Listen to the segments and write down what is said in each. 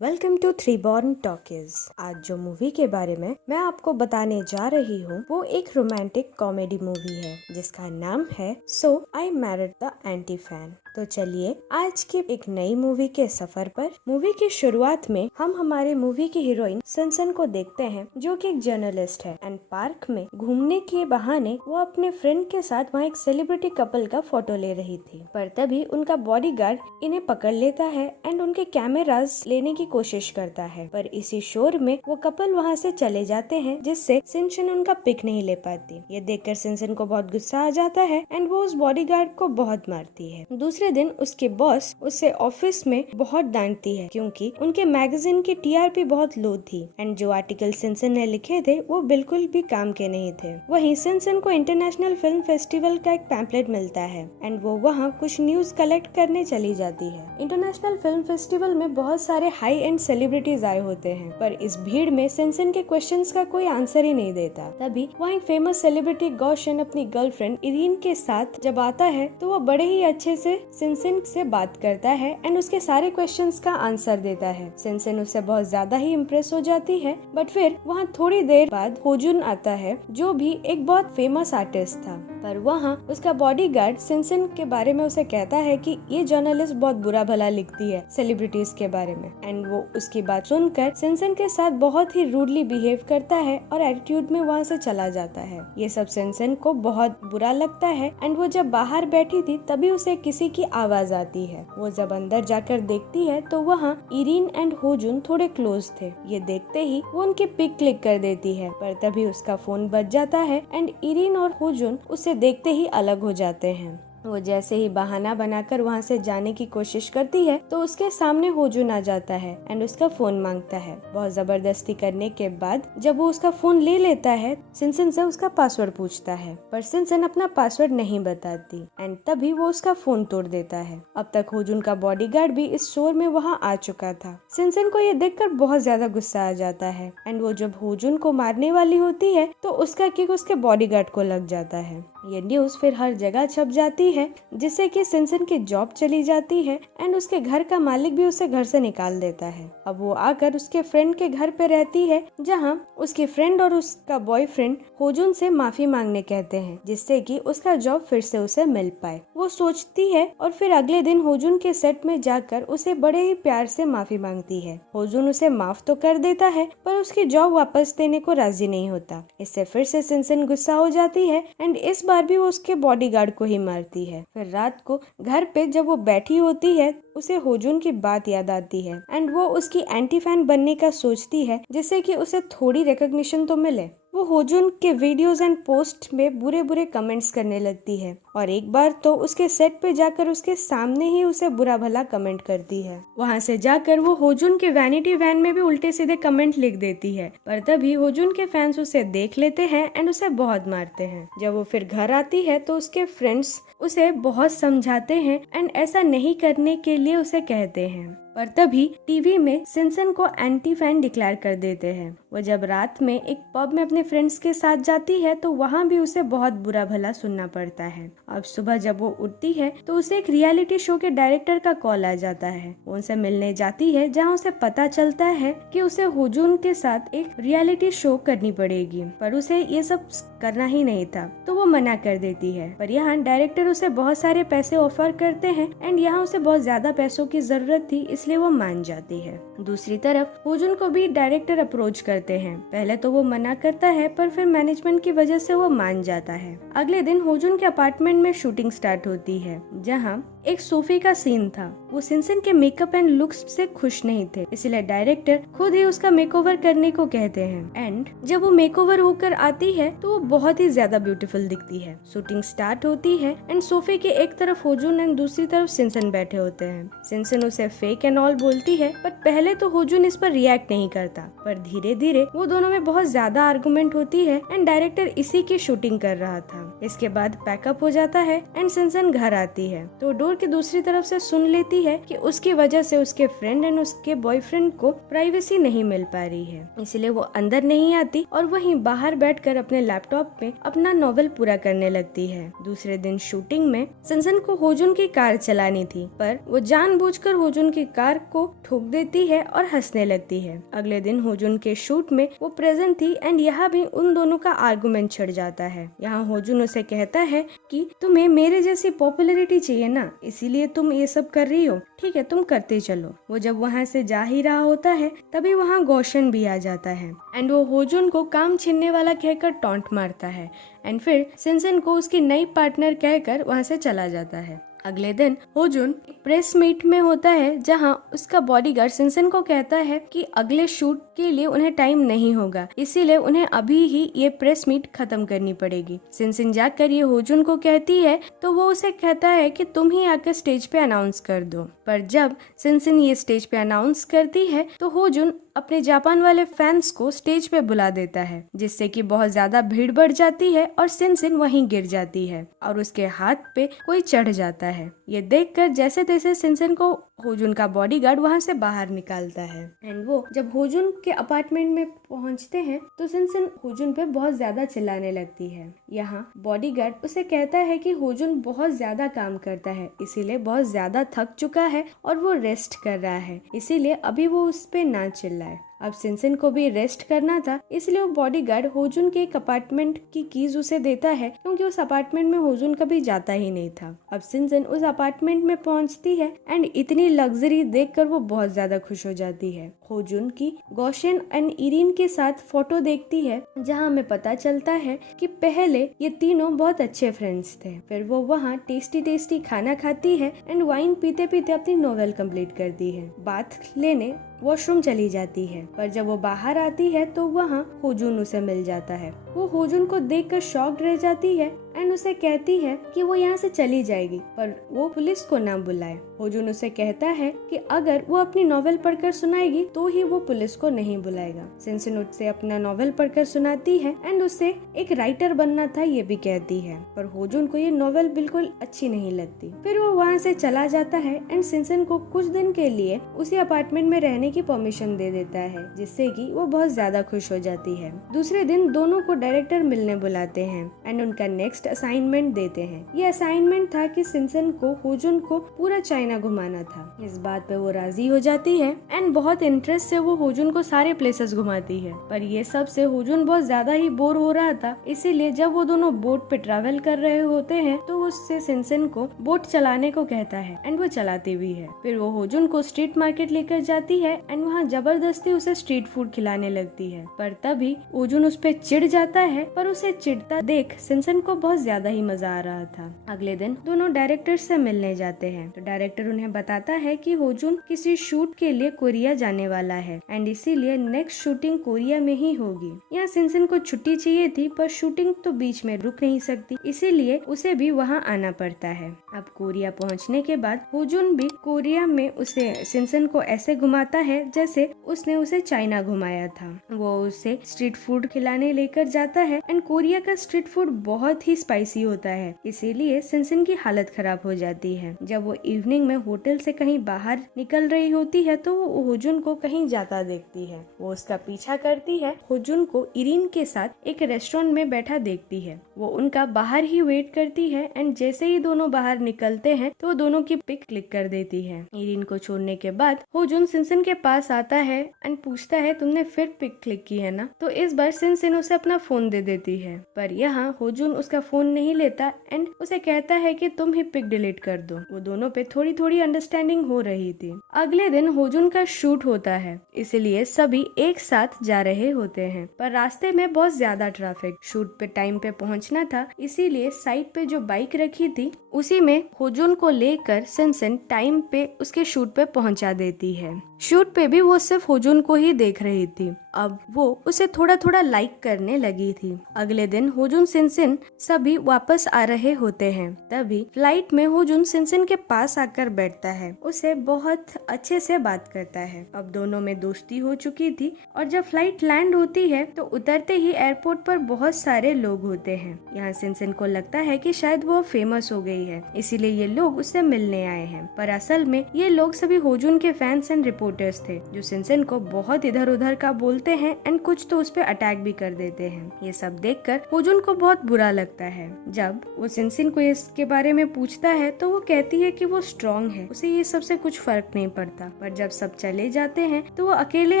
Welcome to three born talkies. आज जो movie के बारे में मैं आपको बताने जा रही हूँ वो एक रोमांटिक कॉमेडी मूवी है जिसका नाम है so I married the anti fan. तो चलिए आज की एक नई मूवी के सफर पर। मूवी की शुरुआत में हम हमारे मूवी की हीरोइन सनसन को देखते हैं जो कि एक जर्नलिस्ट है एंड पार्क में घूमने के बहाने वो अपने फ्रेंड के साथ वहाँ एक सेलिब्रिटी कपल का फोटो ले रही थी। पर तभी उनका बॉडीगार्ड इन्हें पकड़ लेता है एंड उनके कैमरास लेने की कोशिश करता है। पर इसी शोर में वो कपल वहाँ से चले जाते हैं जिससे सिंचन उनका पिक नहीं ले पाती। ये देखकर सिंचन को बहुत गुस्सा आ जाता है एंड वो उस बॉडीगार्ड को बहुत मारती है। दूसरे दिन उसके बॉस उसे ऑफिस में बहुत डांटती है क्योंकि उनके मैगजीन की टीआरपी बहुत लो थी एंड जो आर्टिकल सिंचन ने लिखे थे वो बिल्कुल भी काम के नहीं थे। वहीं सिंचन को इंटरनेशनल फिल्म फेस्टिवल का एक पैम्पलेट मिलता है एंड वो वहाँ कुछ न्यूज कलेक्ट करने चली जाती है। इंटरनेशनल फिल्म फेस्टिवल में बहुत सारे हाई एंड सेलिब्रिटीज आए होते हैं पर इस भीड़ में सिंचन के क्वेश्चंस का कोई आंसर ही नहीं देता। तभी वहाँ एक फेमस सेलिब्रिटी गौशन अपनी गर्लफ्रेंड इरीन के साथ जब आता है तो वो बड़े ही अच्छे से सिंचन से बात करता है एंड उसके सारे क्वेश्चंस का आंसर देता है। सिंचन उससे बहुत ज्यादा ही इम्प्रेस हो जाती है। बट फिर वहाँ थोड़ी देर बाद होजुन आता है जो भी एक बहुत फेमस आर्टिस्ट था। पर वहाँ उसका बॉडीगार्ड सिंचन के बारे में उसे कहता है कि ये जर्नलिस्ट बहुत बुरा भला लिखती है सेलिब्रिटीज के बारे में एंड वो उसकी बात सुनकर सिंचन के साथ बहुत ही रूडली बिहेव करता है और एटीट्यूड में वहाँ से चला जाता है। ये सब सिंचन को बहुत बुरा लगता है एंड वो जब बाहर बैठी थी तभी उसे किसी की आवाज आती है। वो जब अंदर जाकर देखती है तो वहाँ इरीन एंड होजुन थोड़े क्लोज थे। ये देखते ही वो उनकी पिक क्लिक कर देती है पर तभी उसका फोन बज जाता है एंड इरीन और होजुन उसे देखते ही अलग हो जाते हैं। वो जैसे ही बहाना बनाकर वहाँ से जाने की कोशिश करती है तो उसके सामने होजुन आ जाता है एंड उसका फोन मांगता है। बहुत जबरदस्ती करने के बाद जब वो उसका फोन ले लेता है सिंचन से उसका पासवर्ड पूछता है पर सिंचन अपना पासवर्ड नहीं बताती एंड तभी वो उसका फोन तोड़ देता है। अब तक होजुन का बॉडीगार्ड भी इस शोर में वहाँ आ चुका था। सिंचन को ये देखकर बहुत ज्यादा गुस्सा आ जाता है एंड वो जब होजुन को मारने वाली होती है तो उसका किक उसके बॉडीगार्ड को लग जाता है। ये न्यूज फिर हर जगह छप जाती है जिससे कि सिंचन की जॉब चली जाती है एंड उसके घर का मालिक भी उसे घर से निकाल देता है। अब वो आकर उसके फ्रेंड के घर पे रहती है जहां उसकी फ्रेंड और उसका बॉयफ्रेंड होजुन से माफी मांगने कहते हैं जिससे कि उसका जॉब फिर से उसे मिल पाए। वो सोचती है और फिर अगले दिन होजुन के सेट में जाकर उसे बड़े ही प्यार से माफी मांगती है। होजुन उसे माफ तो कर देता है पर उसकी जॉब वापस देने को राजी नहीं होता। इससे फिर से सिंचन गुस्सा हो जाती है एंड इस बार भी वो उसके बॉडीगार्ड को ही मारती है। फिर रात को घर पे जब वो बैठी होती है उसे होजुन की बात याद आती है एंड वो उसकी एंटी फैन बनने का सोचती है जिससे कि उसे थोड़ी रिकॉग्निशन तो मिले। वो होजुन के वीडियोस एंड पोस्ट में बुरे बुरे कमेंट्स करने लगती है और एक बार तो उसके सेट पे जाकर उसके सामने ही उसे बुरा भला कमेंट करती है। वहाँ से जाकर वो होजुन के वैनिटी वैन में भी उल्टे सीधे कमेंट लिख देती है पर तभी होजुन के फैंस उसे देख लेते हैं एंड उसे बहुत मारते हैं। जब वो फिर घर आती है तो उसके फ्रेंड्स उसे बहुत समझाते हैं एंड ऐसा नहीं करने के लिए उसे कहते हैं पर तभी टीवी में सिंचन को एंटी फैन डिक्लेयर कर देते हैं। वो जब रात में एक पब में अपने फ्रेंड्स के साथ जाती है तो वहाँ भी उसे बहुत बुरा भला सुनना पड़ता है। अब सुबह जब वो उठती है तो उसे एक रियलिटी शो के डायरेक्टर का कॉल आ जाता है। वो उनसे मिलने जाती है जहाँ उसे पता चलता है कि उसे होजुन के साथ एक रियलिटी शो करनी पड़ेगी पर उसे ये सब करना ही नहीं था तो वो मना कर देती है। पर यहाँ डायरेक्टर उसे बहुत सारे पैसे ऑफर करते हैं एंड यहाँ उसे बहुत ज्यादा पैसों की जरूरत थी इसलिए वो मान जाती है। दूसरी तरफ होजुन को भी डायरेक्टर अप्रोच करते हैं। पहले तो वो मना करता है पर फिर मैनेजमेंट की वजह से वो मान जाता है। अगले दिन होजुन के अपार्टमेंट में शूटिंग स्टार्ट होती है जहाँ एक सोफी का सीन था। वो सिंचन के मेकअप एंड लुक्स से खुश नहीं थे इसलिए डायरेक्टर खुद ही उसका मेकओवर करने को कहते हैं एंड जब वो मेकओवर होकर आती है तो वो बहुत ही ज्यादा ब्यूटीफुल दिखती है। शूटिंग स्टार्ट होती है एंड सोफे के एक तरफ होजुन एंड दूसरी तरफ सिंचन बैठे होते हैं। सिंचन उसे फेक एंड ऑल बोलती है पर पहले तो होजुन इस पर रिएक्ट नहीं करता पर धीरे धीरे वो दोनों में बहुत ज्यादा आर्गुमेंट होती है एंड डायरेक्टर इसी की शूटिंग कर रहा था। इसके बाद पैकअप हो जाता है एंड सिंचन घर आती है तो डोर के दूसरी तरफ से सुन लेती है कि उसकी वजह से उसके फ्रेंड एंड उसके बॉयफ्रेंड को प्राइवेसी नहीं मिल पा रही है, इसलिए वो अंदर नहीं आती और वहीं बाहर बैठकर अपने लैपटॉप में अपना नॉवेल पूरा करने लगती है। दूसरे दिन शूटिंग में सिनसन को होजुन की कार चलानी थी, पर वो जानबूझकर होजुन की कार को ठोक देती है और हंसने लगती है। अगले दिन होजुन के शूट में वो प्रेजेंट थी एंड यहाँ भी उन दोनों का आर्गुमेंट छिड़ जाता है। यहाँ होजुन उसे कहता है कि तुम्हें मेरे जैसी पॉपुलैरिटी चाहिए ना, इसीलिए तुम ये सब कर रही हो, ठीक है तुम करते चलो। वो जब वहाँ से जा ही रहा होता है तभी वहाँ गौशन भी आ जाता है एंड वो होजुन को काम छीनने वाला कहकर टॉन्ट मारता है एंड फिर सिनसन को उसकी नई पार्टनर कहकर वहाँ से चला जाता है। अगले दिन होजुन प्रेस मीट में होता है जहां उसका बॉडीगार्ड सिनसन को कहता है कि अगले शूट के लिए उन्हें टाइम नहीं होगा, इसीलिए उन्हें अभी ही ये प्रेस मीट खत्म करनी पड़ेगी। सिनसन जाकर ये होजुन को कहती है तो वो उसे कहता है कि तुम ही आकर स्टेज पे अनाउंस कर दो। पर जब सिनसन ये स्टेज पे अनाउंस करती है तो होजुन अपने जापान वाले फैंस को स्टेज पे बुला देता है, जिससे कि बहुत ज्यादा भीड़ बढ़ जाती है और सिनसन वहीं गिर जाती है और उसके हाथ पे कोई चढ़ जाता है। ये देखकर जैसे तैसे सिनसन को होजुन का बॉडीगार्ड वहां से बाहर निकालता है एंड वो जब होजुन के अपार्टमेंट में पहुंचते हैं तो सिनसन होजुन पे बहुत ज्यादा चिल्लाने लगती है। यहाँ बॉडीगार्ड उसे कहता है कि होजुन बहुत ज्यादा काम करता है, इसीलिए बहुत ज्यादा थक चुका है और वो रेस्ट कर रहा है, इसीलिए अभी वो उस पे ना चिल्लाए। अब सिनसन को भी रेस्ट करना था, इसलिए वो बॉडीगार्ड होजुन के एक अपार्टमेंट की कीज उसे देता है, क्योंकि उस अपार्टमेंट में होजुन कभी जाता ही नहीं था। अब सिनसन उस अपार्टमेंट में पहुंचती है एंड इतनी लग्जरी देखकर वो बहुत ज्यादा खुश हो जाती है। होजुन की गौशन एंड इरीन के साथ फोटो देखती है, जहाँ हमें पता चलता है कि पहले ये तीनों बहुत अच्छे फ्रेंड्स थे। फिर वो वहाँ टेस्टी खाना खाती है एंड वाइन पीते पीते अपनी नोवेल कंप्लीट करती है। बात लेने वॉशरूम चली जाती है, पर जब वो बाहर आती है तो वहाँ होजुन उसे मिल जाता है। वो होजुन को देखकर शॉक्ड रह जाती है एंड उसे कहती है कि वो यहाँ से चली जाएगी, पर वो पुलिस को ना बुलाए। होजुन उसे कहता है कि अगर वो अपनी नॉवेल पढ़कर सुनाएगी तो ही वो पुलिस को नहीं बुलाएगा। सिनसन उससे अपना नॉवेल पढ़कर सुनाती है एंड उसे एक राइटर बनना था ये भी कहती है, पर होजुन को ये नॉवेल बिल्कुल अच्छी नहीं लगती। फिर वो वहाँ से चला जाता है एंड सिनसन को कुछ दिन के लिए उसी अपार्टमेंट में रहने की परमिशन दे देता है, जिससे कि वो बहुत ज्यादा खुश हो जाती है। दूसरे दिन दोनों को डायरेक्टर मिलने बुलाते हैं एंड उनका नेक्स्ट असाइनमेंट देते हैं। ये असाइनमेंट था कि सिनसन को होजुन को पूरा चाइना घुमाना था। इस बात पे वो राजी हो जाती है एंड बहुत इंटरेस्ट से वो होजुन को सारे प्लेसेस घुमाती है, पर ये सब से होजुन बहुत ज्यादा ही बोर हो रहा था, इसीलिए जब वो दोनों बोट पे ट्रैवल कर रहे होते हैं तो उससे सिनसन को बोट चलाने को कहता है एंड वो चलाती भी है। फिर वो होजुन को स्ट्रीट मार्केट लेकर जाती है एंड वहाँ जबरदस्ती उसे स्ट्रीट फूड खिलाने लगती है, पर तभी होजुन उस पे चिढ़ जाता है, पर उसे चिढ़ता देख सिनसन को बहुत ज्यादा ही मजा आ रहा था। अगले दिन दोनों डायरेक्टर से मिलने जाते हैं तो डायरेक्टर उन्हें बताता है कि होजुन किसी शूट के लिए कोरिया जाने वाला है एंड इसीलिए नेक्स्ट शूटिंग कोरिया में ही होगी। यहाँ सिनसन को छुट्टी चाहिए थी, पर शूटिंग तो बीच में रुक नहीं सकती, इसीलिए उसे भी वहाँ आना पड़ता है। अब कोरिया पहुँचने के बाद होजुन भी कोरिया में उसे सिनसन को ऐसे घुमाता है जैसे उसने उसे चाइना घुमाया था। वो उसे स्ट्रीट फूड खिलाने लेकर जाता है एंड कोरिया का स्ट्रीट फूड बहुत ही स्पाइसी होता है, इसीलिए सिनसन की हालत खराब हो जाती है। जब वो इवनिंग में होटल से कहीं बाहर निकल रही होती है तो वो होजुन को कहीं जाता देखती है। वो उसका पीछा करती है। होजुन को इरीन के साथ एक रेस्टोरेंट में बैठा देखती है। वो उनका बाहर ही वेट करती है एंड जैसे ही दोनों बाहर निकलते हैं तो दोनों की पिक क्लिक कर देती है। इरीन को छोड़ने के बाद होजुन सिनसन के पास आता है एंड पूछता है तुमने फिर पिक क्लिक की है ना? तो इस बार सिनसन उसे अपना फोन दे देती है, पर यहाँ होजुन उसका फोन नहीं लेता एंड उसे कहता है कि तुम ही पिक डिलीट कर दो। वो दोनों पे थोड़ी अंडरस्टैंडिंग हो रही थी। अगले दिन होजुन का शूट होता है, इसलिए सभी एक साथ जा रहे होते हैं, पर रास्ते में बहुत ज्यादा ट्रैफिक। शूट पे टाइम पे पहुंचना था, इसीलिए साइड पे जो बाइक रखी थी उसी में होजुन को लेकर सिनसन टाइम पे उसके शूट पे पहुंचा देती है। शूट पे भी वो सिर्फ होजुन को ही देख रही थी। अब वो उसे थोड़ा थोड़ा लाइक करने लगी थी। अगले दिन होजुन सिनसिन सभी वापस आ रहे होते हैं। तभी फ्लाइट में होजुन सिनसिन के पास आकर बैठता है, उसे बहुत अच्छे से बात करता है। अब दोनों में दोस्ती हो चुकी थी और जब फ्लाइट लैंड होती है तो उतरते ही एयरपोर्ट पर बहुत सारे लोग होते हैं। यहाँ सिनसिन को लगता है कि शायद वो फेमस हो गई है, इसीलिए ये लोग उससे मिलने आए हैं, पर असल में ये लोग सभी होजुन के फैंस एंड रिपोर्टर्स थे जो सिनसिन को बहुत इधर उधर का बोलते हैं एंड कुछ तो उस पे अटैक भी कर देते हैं। ये सब देखकर होजुन को बहुत बुरा लगता है। जब वो सिनसिन को इसके बारे में पूछता है तो वो कहती है कि वो स्ट्रॉन्ग है, उसे ये सबसे कुछ फर्क नहीं पड़ता। पर जब सब चले जाते हैं तो वो अकेले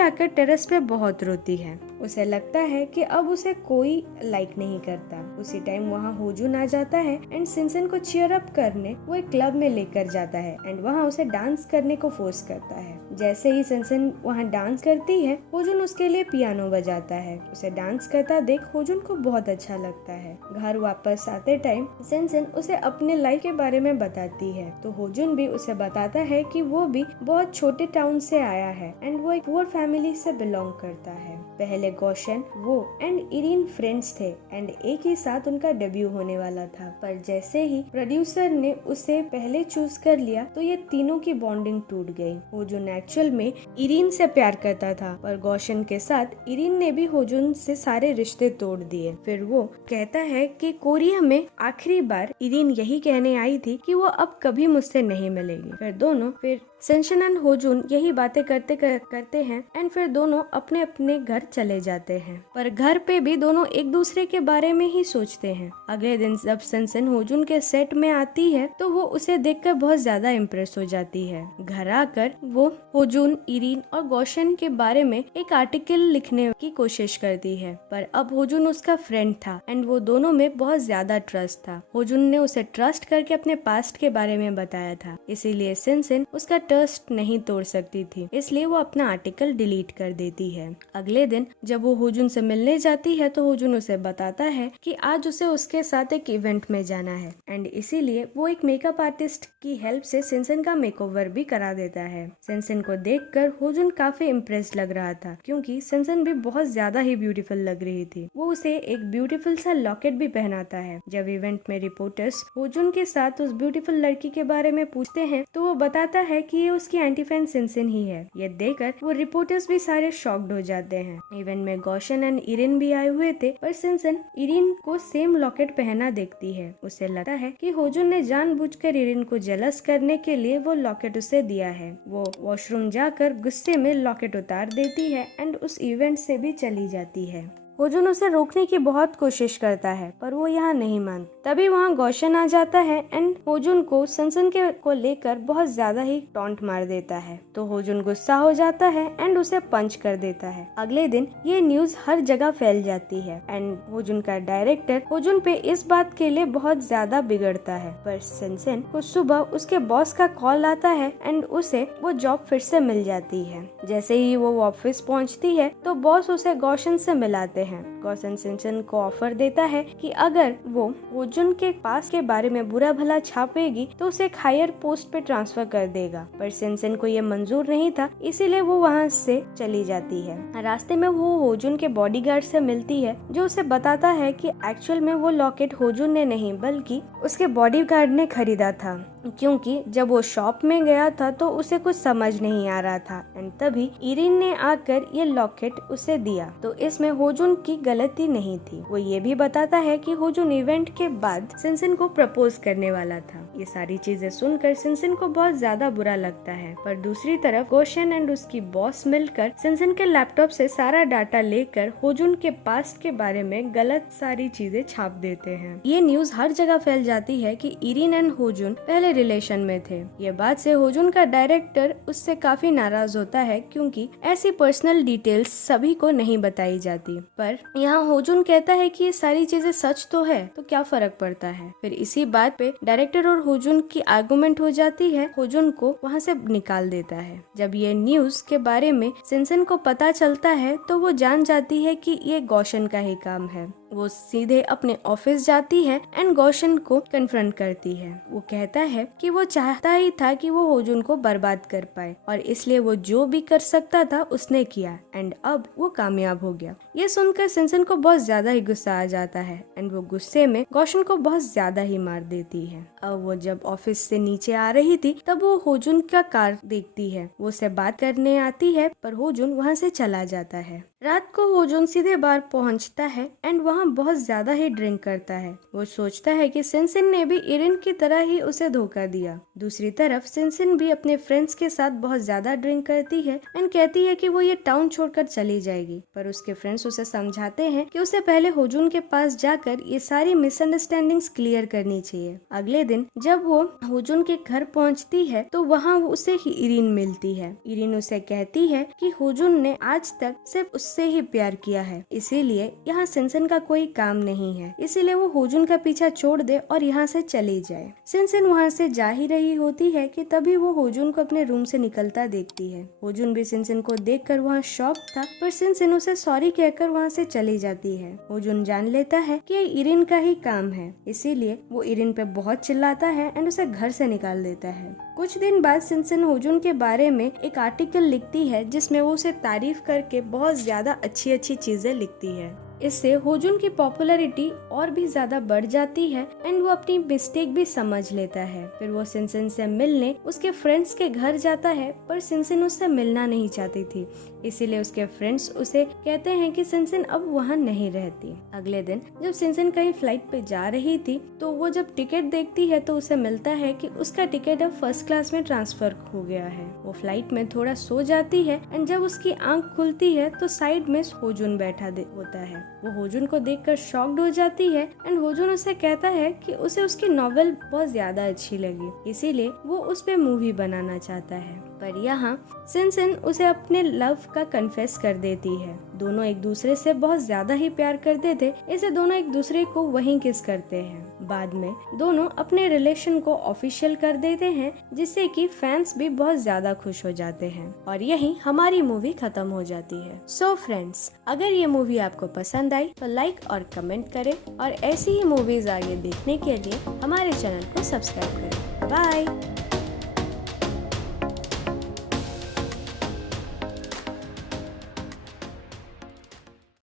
आकर टेरेस पे बहुत रोती है। उसे लगता है कि अब उसे कोई लाइक नहीं करता। उसी टाइम वहाँ होजुन आ जाता है एंड सिनसिन को चीयर अप करने वो एक क्लब में लेकर जाता है एंड वहाँ उसे डांस करने को फोर्स करता है। जैसे ही सिनसिन वहाँ डांस करती है, होजुन उसके लिए पियानो बजाता है। उसे डांस करता देख होजुन को बहुत अच्छा लगता है। घर वापस आते टाइम सिनसिन उसे अपने लाइफ के बारे में बताती है तो होजुन भी उसे बताता है कि वो भी बहुत छोटे टाउन से आया है एंड वो एक पुअर फैमिली से बिलोंग करता है। पहले गौशन, वो एंड इरिन फ्रेंड्स थे एंड एक ही साथ उनका डेब्यू होने वाला था, पर जैसे ही प्रोड्यूसर ने उसे पहले चूज कर लिया तो ये तीनों की बॉन्डिंग टूट गई। होजुन एक्चुअल में इरिन से प्यार करता था, पर गौशन के साथ इरिन ने भी होजुन से सारे रिश्ते तोड़ दिए। फिर वो कहता है कि कोरिया में आखिरी बार इरिन यही कहने आई थी कि वो अब कभी मुझसे नहीं मिलेगी। फिर सिनसिन एंड होजुन यही बातें करते हैं एंड फिर दोनों अपने अपने घर चले जाते हैं। पर घर पे भी दोनों एक दूसरे के बारे में ही सोचते हैं। अगले दिन जब सिनसिन होजुन के सेट में आती है तो वो उसे देखकर बहुत ज्यादा इम्प्रेस हो जाती है। घर आकर वो होजुन, इरिन और गौशन के बारे में एक आर्टिकल लिखने की कोशिश करती है, पर अब होजुन उसका फ्रेंड था एंड वो दोनों में बहुत ज्यादा ट्रस्ट था। होजुन ने उसे ट्रस्ट करके अपने पास्ट के बारे में बताया था, इसीलिए सिनसिन उसका ट्रस्ट नहीं तोड़ सकती थी, इसलिए वो अपना आर्टिकल डिलीट कर देती है। अगले दिन जब वो होजुन से मिलने जाती है तो होजुन उसे बताता है कि आज उसे उसके साथ एक इवेंट में जाना है एंड इसीलिए वो एक मेकअप आर्टिस्ट की हेल्प से सिनसिन का मेकओवर भी करा देता है। सिनसिन को देखकर होजुन काफी इम्प्रेस लग रहा था क्योंकि सिनसिन भी बहुत ज्यादा ही ब्यूटीफुल लग रही थी। वो उसे एक ब्यूटीफुल सा लॉकेट भी पहनाता है। जब इवेंट में रिपोर्टर्स होजुन के साथ उस ब्यूटीफुल लड़की के बारे में पूछते हैं तो वो बताता है कि ये उसकी एंटी फैन सिनसिन ही है। ये देखकर वो रिपोर्टर्स भी सारे शॉक्ड हो जाते हैं। इवेंट में गौशन एंड इरिन भी आए हुए थे, पर सिनसिन इरिन को सेम लॉकेट पहना देखती है। उसे लगता है कि होजुन ने जानबूझकर इरिन को जेलस करने के लिए वो लॉकेट उसे दिया है। वो वॉशरूम जाकर गुस्से में लॉकेट उतार देती है एंड उस इवेंट से भी चली जाती है। होजुन उसे रोकने की बहुत कोशिश करता है पर वो यहाँ नहीं मानता। तभी वहाँ गौशन आ जाता है एंड होजुन को सिनसिन को लेकर बहुत ज्यादा ही टॉन्ट मार देता है, तो होजुन गुस्सा हो जाता है एंड उसे पंच कर देता है। अगले दिन ये न्यूज हर जगह फैल जाती है एंड होजुन का डायरेक्टर होजुन पे इस बात के लिए बहुत ज्यादा बिगड़ता है, पर सिनसिन को सुबह उसके बॉस का कॉल आता है एंड उसे वो जॉब फिर से मिल जाती है। जैसे ही वो ऑफिस पहुँचती है तो बॉस उसे गौशन से मिलाते हैं। गौशन सिनसिन को ऑफर देता है कि अगर वो होजुन के पास के बारे में बुरा भला छापेगी तो उसे एक हायर पोस्ट पे ट्रांसफर कर देगा, पर सिनसिन को ये मंजूर नहीं था, इसीलिए वो वहाँ से चली जाती है। रास्ते में वो होजुन के बॉडीगार्ड से मिलती है जो उसे बताता है कि एक्चुअल में वो लॉकेट होजुन ने नहीं बल्कि उसके बॉडीगार्ड ने खरीदा था, क्योंकि जब वो शॉप में गया था तो उसे कुछ समझ नहीं आ रहा था एंड तभी इरिन ने आकर ये लॉकेट उसे दिया, तो इसमें होजुन की गलती नहीं थी। वो ये भी बताता है कि होजुन इवेंट के बाद सिनसिन को प्रपोज करने वाला था। ये सारी चीजें सुनकर सिनसिन को बहुत ज्यादा बुरा लगता है, पर दूसरी तरफ गौशन एंड उसकी बॉस मिलकर सिनसिन के लैपटॉप से सारा डाटा लेकर होजुन के पास्ट के बारे में गलत सारी चीजें छाप देते हैं। ये न्यूज हर जगह फैल जाती है कि इरिन एंड होजुन पहले रिलेशन में थे। ये बात से होजुन का डायरेक्टर उससे काफी नाराज होता है क्योंकि ऐसी पर्सनल डिटेल्स सभी को नहीं बताई जाती, पर यहाँ होजुन कहता है कि ये सारी चीजें सच तो है तो क्या फर्क पड़ता है। फिर इसी बात पे डायरेक्टर और होजुन की आर्गुमेंट हो जाती है। होजुन को वहाँ से निकाल देता है। जब ये न्यूज के बारे में सिनसिन को पता चलता है तो वो जान जाती है कि ये गौशन का ही काम है। वो सीधे अपने ऑफिस जाती है एंड गौशन को कन्फ्रंट करती है। वो कहता है कि वो चाहता ही था कि वो होजुन को बर्बाद कर पाए और इसलिए वो जो भी कर सकता था उसने किया एंड अब वो कामयाब हो गया। ये सुनकर सिनसिन को बहुत ज्यादा ही गुस्सा आ जाता है एंड वो गुस्से में गौशन को बहुत ज्यादा ही मार देती है। अब वो जब ऑफिस से नीचे आ रही थी तब वो होजुन का कार देखती है। वो उससे बात करने आती है पर होजुन वहाँ से चला जाता है। रात को होजुन सीधे बार पहुंचता है एंड वहाँ बहुत ज्यादा ही ड्रिंक करता है। वो सोचता है कि सिनसिन ने भी इरिन की तरह ही उसे धोखा दिया। दूसरी तरफ सिनसिन भी अपने फ्रेंड्स के साथ बहुत ज्यादा ड्रिंक करती है एंड कहती है कि वो ये टाउन छोड़कर चली जाएगी, पर उसके फ्रेंड्स उसे समझाते हैं कि उसे पहले होजुन के पास जाकर ये सारी मिसअंडरस्टैंडिंग्स क्लियर करनी चाहिए। अगले दिन जब वो होजुन के घर पहुंचती है तो वहाँ उसे ही इरिन मिलती है। इरिन उसे कहती है कि होजुन ने आज तक सिर्फ उससे ही प्यार किया है, इसीलिए यहाँ सिनसिन का कोई काम नहीं है, इसीलिए वो होजुन का पीछा छोड़ दे और यहाँ से चली जाए। सिनसिन वहाँ से जा ही रही होती है कि तभी वो होजुन को अपने रूम से निकलता देखती है। होजुन भी सिनसिन को देखकर वहाँ शॉक था, पर सिनसिन उसे सॉरी कहकर वहाँ से चली जाती है। होजुन जान लेता है कि ये इरिन का ही काम है, इसीलिए वो इरिन पे बहुत चिल्लाता है एंड उसे घर से निकाल देता है। कुछ दिन बाद सिनसिन होजुन के बारे में एक आर्टिकल लिखती है जिसमें वो उसे तारीफ करके बहुत ज्यादा अच्छी अच्छी चीजें लिखती है। इससे होजुन की पॉपुलैरिटी और भी ज्यादा बढ़ जाती है एंड वो अपनी मिस्टेक भी समझ लेता है। फिर वो सिनसिन से मिलने उसके फ्रेंड्स के घर जाता है, पर सिनसिन उससे मिलना नहीं चाहती थी, इसीलिए उसके फ्रेंड्स उसे कहते हैं कि सिनसिन अब वहाँ नहीं रहती। अगले दिन जब सिनसिन कहीं फ्लाइट पे जा रही थी तो वो जब टिकट देखती है तो उसे मिलता है कि उसका टिकट अब फर्स्ट क्लास में ट्रांसफर हो गया है। वो फ्लाइट में थोड़ा सो जाती है एंड जब उसकी आंख खुलती है तो साइड में होजुन बैठा होता है। वो होजुन को देखकर शॉक्ड हो जाती है एंड होजुन उसे कहता है कि उसे उसकी नॉवेल बहुत ज्यादा अच्छी लगी, इसीलिए वो उस पे मूवी बनाना चाहता है। पर यहाँ सिनसिन उसे अपने लव का कन्फेस कर देती है। दोनों एक दूसरे से बहुत ज्यादा ही प्यार करते थे, इसे दोनों एक दूसरे को वहीं किस करते हैं। बाद में दोनों अपने रिलेशन को ऑफिशियल कर देते हैं, जिससे कि फैंस भी बहुत ज्यादा खुश हो जाते हैं और यही हमारी मूवी खत्म हो जाती है। सो फ्रेंड्स, अगर ये मूवी आपको पसंद आई तो लाइक और कमेंट करें और ऐसी ही मूवीज आगे देखने के लिए हमारे चैनल को सब्सक्राइब करें। बाय।